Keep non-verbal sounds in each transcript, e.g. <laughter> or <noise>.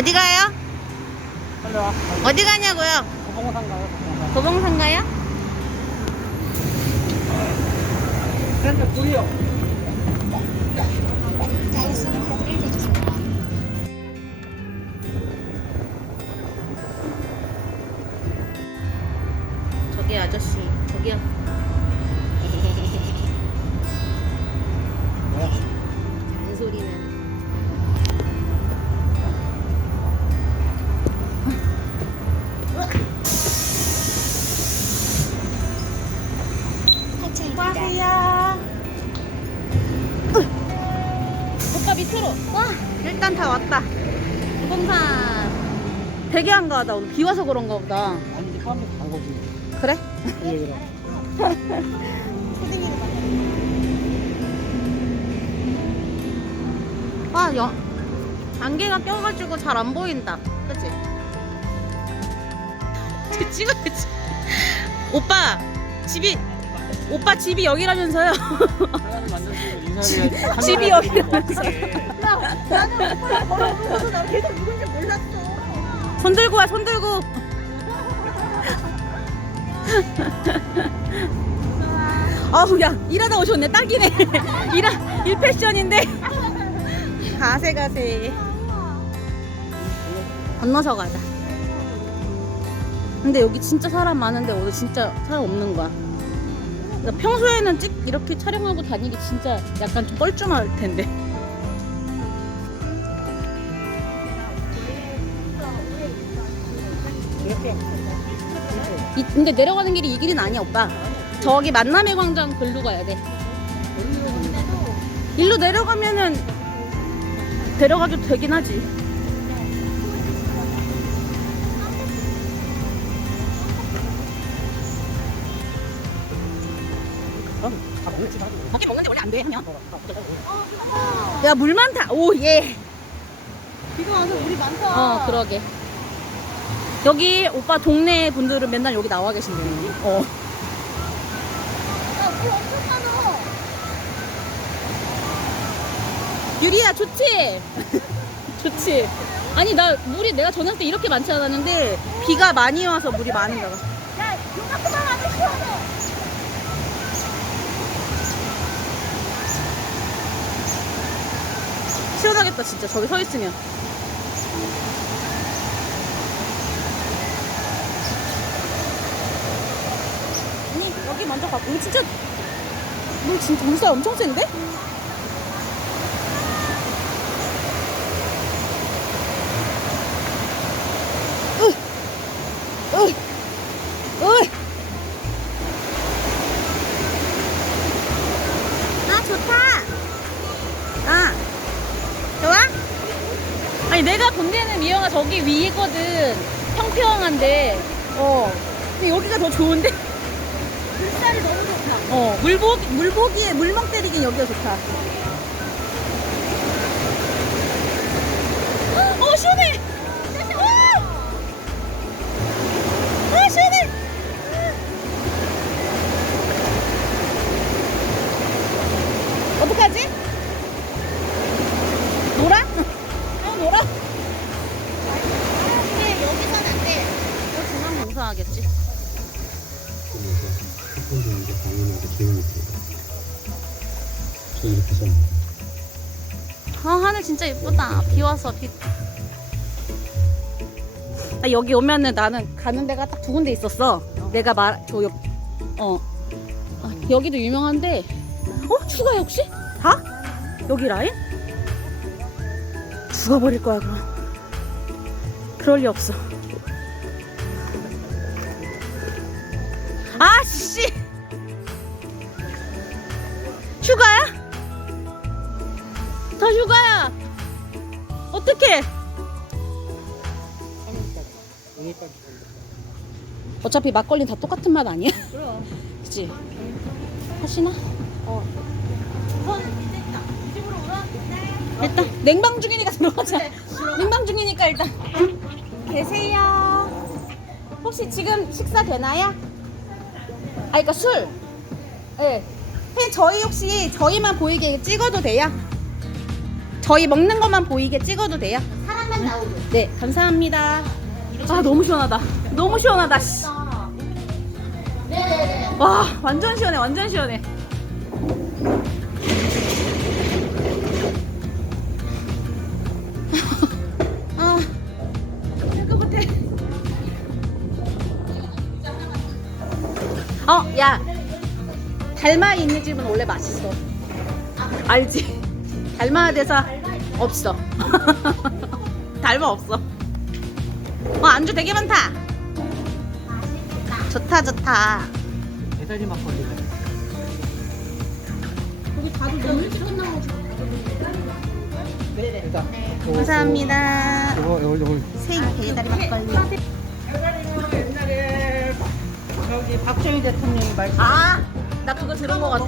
어디 가요? 빨리 와. 어디 가냐고요? 도봉산 가요. 도봉산 가요? 근데 불이요. 되게 한가하다 오늘 비 와서 그런가 보다 아니, 이제 사람들 간 거지. 그래? 예, 그래. <laughs> 아, 여, 안개가 껴가지고 잘 안 보인다. 그치? <laughs> 쟤 찍어야지. 오빠, 집이, 오빠 집이 여기라면서요? 인사를 <laughs> 집이 여기라면서. 나 손 들고 와, 손 들고. 아우, 야, 일하다 오셨네. 딱이네. <laughs> 일하, 일 패션인데. 가세, 가세. 건너서 가자. 근데 여기 진짜 사람 많은데 오늘 진짜 사람 없는 거야. 그러니까 평소에는 찍 이렇게 촬영하고 다니기 진짜 약간 좀 뻘쭘할 텐데. 이, 근데 내려가는 길이 이 길은 아니야, 오빠. 저기 만남의 광장 글로 가야 돼. 일로 내려가면은 데려가도 되긴 하지. 밖에 먹는데 원래 안 돼, 하면. 야, 물 많다. 오, 예. 비가 와서 물이 많다. 어, 그러게. 여기 오빠 동네 분들은 맨날 여기 나와 계신대요. 어. 물 엄청 많아. 유리야, 좋지? 좋지? 아니, 나 물이 내가 저녁 때 이렇게 많지 않았는데 비가 많이 와서 물이 많은가 봐. 야, 요만큼만 아주 시원해. 시원하겠다, 진짜. 저기 서 있으면. 아니, 여기 먼저 가. 물 진짜, 물 진짜, 물살 엄청 센데? 으, 으, 으. 아, 좋다. 아, 좋아? 아니, 내가 본 데는 미영아 저기 위거든. 평평한데. 어. 근데 여기가 더 좋은데? 어, 물보기, 물보기에 물멍 때리긴 여기가 좋다. 어, 시원해! 아! 아, 시원해! 어떡하지? 놀아? 어, 놀아? 근데 여기선 안 돼. 어, 중앙 공사하겠지. 당연하게 기운이 들어요. 저 이렇게 써. 아 하늘 진짜 예쁘다 비 와서 비 아, 여기 오면은 나는 가는 데가 딱 두 군데 있었어 내가 말저 옆, 어 아, 여기도 유명한데 어? 추가 역시? 다? 여기 라인? 죽어버릴 거야 그럼 그럴 리 없어 아씨 어떡해? 오늘까지. 어차피 막걸리 다 똑같은 맛 아니야? 그럼. 그치? 하시나? 어. 이쪽으로 오라. 일단 냉방 중이니까 들어가자. 냉방 중이니까 일단 계세요. 혹시 지금 식사 되나요? 아, 그러니까 술. 예. 네. 저희 혹시 저희만 보이게 찍어도 돼요? 저희 먹는 것만 보이게 찍어도 돼요? 사람만 나오고. 네, 감사합니다. 아, 너무 시원하다. 너무 시원하다. 씨. 네네네. 와, 완전 시원해, 완전 시원해. <laughs> 아, 못해. 어, 야. 달마 있는 집은 원래 맛있어. 알지? 달마 대사 없어. 달마 없어. 어, 안주 되게 많다. 좋다, 좋다. 배달이 막걸리가. 거기 다들 너무 일찍 끝나고 일단. 감사합니다. 이거 이거 이거. 생 배다리 막걸리. 옛날에 저기 박정희 대통령이 말. 아, 나 그거 들은 것 같아.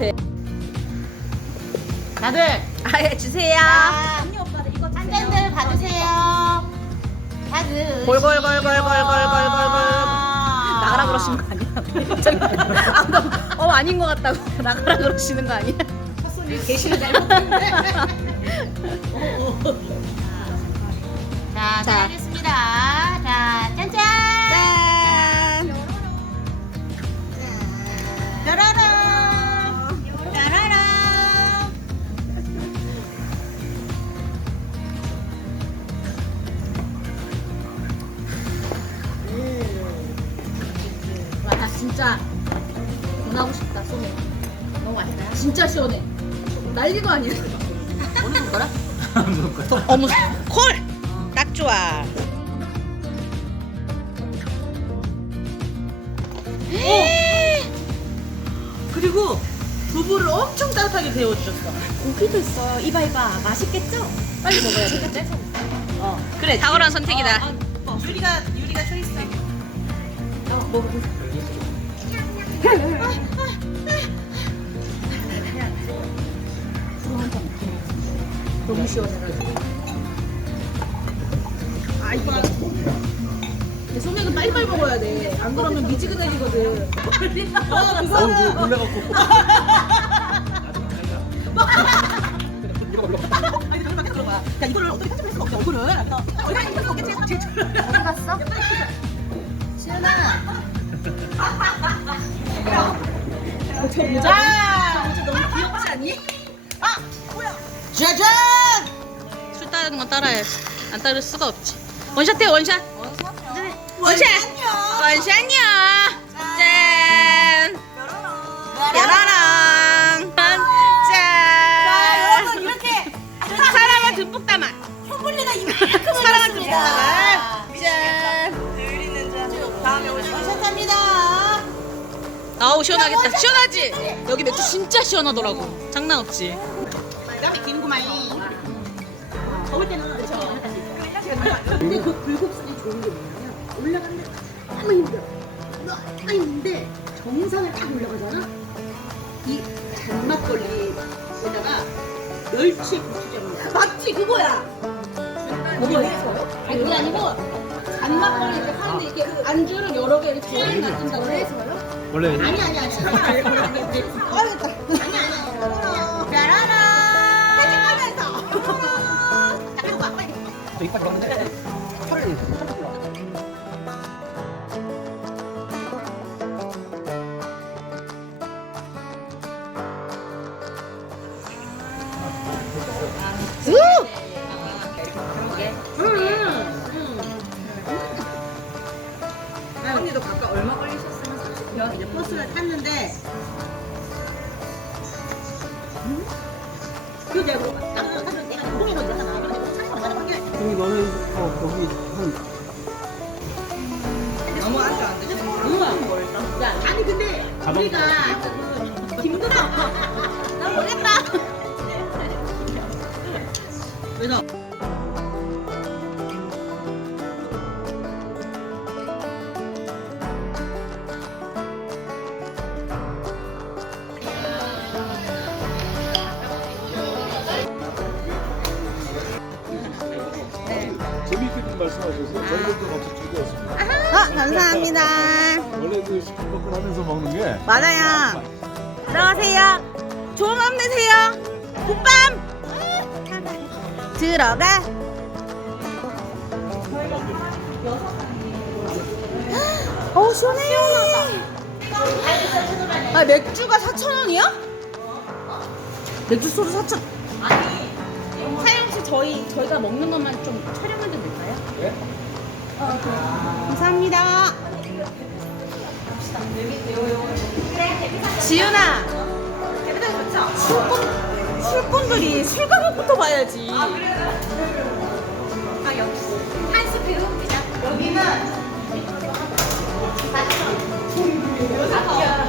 다들, 아, 예, 주세요. 받으세요. 다들. 골골골골골골골골골. 나가라 그러시는 거 아니야? 갑자기. 아, 너, 어, 아닌 것 같다고. 나가라 그러시는 거 아니야? 계시는 잘못인데. 자, 자. 자, 하겠습니다. 자, 짠짠. 짠! 아니야. 어느 정도라? 어머, <laughs> 콜! 딱 좋아. 그리고 두부를 엄청 따뜻하게 데워주셨어. 고기도 있어요. 이봐, 이봐. 맛있겠죠? 빨리 먹어야 돼. 어. 그래. 탁월한 선택이다. 어, 어, 유리가 유리가 초이스. 너무 시원해가지고. 아, 이거. 근데 소맥은 빨리빨리 먹어야 돼. 안 그러면 미지근해지거든. 어, 그거는. 놀래갖고. 아니 잠깐만 들어봐. 야 이거를 어떻게 편집할 수가 없어. 이거를. 어떻게 편집할 수 없겠지. 어디 갔어? 시은아. 자. 너무 귀엽지 않니? 아 뭐야? 짜잔. 술 따르는 건 따라야지. 안 따를 수가 없지. 원샷 해, 원샷. 원샷. 원샷이야. 짠. 야라랑. 자 짠. 여러분 이렇게 사랑을 듬뿍 담아. 흉불리가 이만큼 사랑을 듬뿍. 담아. 짠. 다음에 오시면 샷합니다. 아우 시원하겠다. 시원하지? 여기 맥주 진짜 시원하더라고. 장난 없지. 기는구만. 먹을 때는 그렇죠. 근데 그 불국술이 좋은 게 뭐냐면 올라가는데 너무 힘들어. 너무 힘든데 정상을 딱 올라가잖아. 이 잔막걸리에다가 멸치 고추장이야. 맞지 그거야. 그거예요? 아니 그게 아니고 잔막걸리 이렇게 사는데 이렇게 안주를 여러 개 이렇게 쫙 놔둔다고 해서요? 원래 아니 아니 아니. 알겠다. <laughs> 아니 아니. 여기까지 왔는데 털을 야, 아니 근데 우리가 힘들어. 나 모르겠다. 그래서 재미있게 좀 말씀하셔서 저희들도 같이 즐거웠습니다. 어, 감사합니다. 시끌벅글 하면서 먹는 게 맞아요. 들어가세요. 좋은 밤 되세요. 굿밤. 들어가. 어 시원해. 아 맥주가 4,000원이야? 맥주 소주 4,000. 아니 사영 씨 저희 저희가 먹는 것만 좀 촬영만 좀 될까요? 네. 어, 그래. 감사합니다. 지윤아. 술꾼 술꾼들이 술가락부터 봐야지. 아 그래 아 여기 한스 뷰 여기는. 다